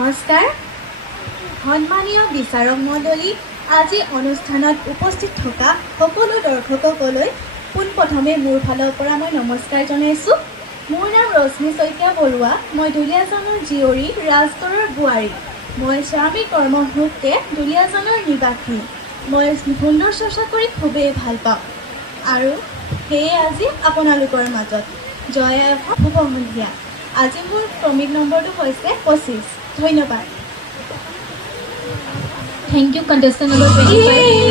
নমস্কাৰ সন্মানীয় বিচাৰক মণ্ডলী আজি অনুষ্ঠানত উপস্থিত থকা সকলো দৰ্শকসকলৈ পোনপ্ৰথমে মোৰ ফালৰ পৰা মই নমস্কাৰ জনাইছোঁ। মোৰ নাম ৰশ্মি শইকীয়া বৰুৱা। মই দুলীয়াজানৰ জীয়ৰী ৰাজগড়ৰ বোৱাৰী। মই স্বামী কৰ্মসূত্ৰে দুলীয়াজানৰ নিবাসী। মই সুন্দৰ চৰ্চা কৰি খুবেই ভাল পাওঁ আৰু সেয়ে আজি আপোনালোকৰ মাজত জয় আই অসম, শুভ সন্ধিয়া। আজি মোৰ ক্ৰমিক নম্বৰটো হৈছে 25। ধন্যবাদ। Thank you, contestant number 25.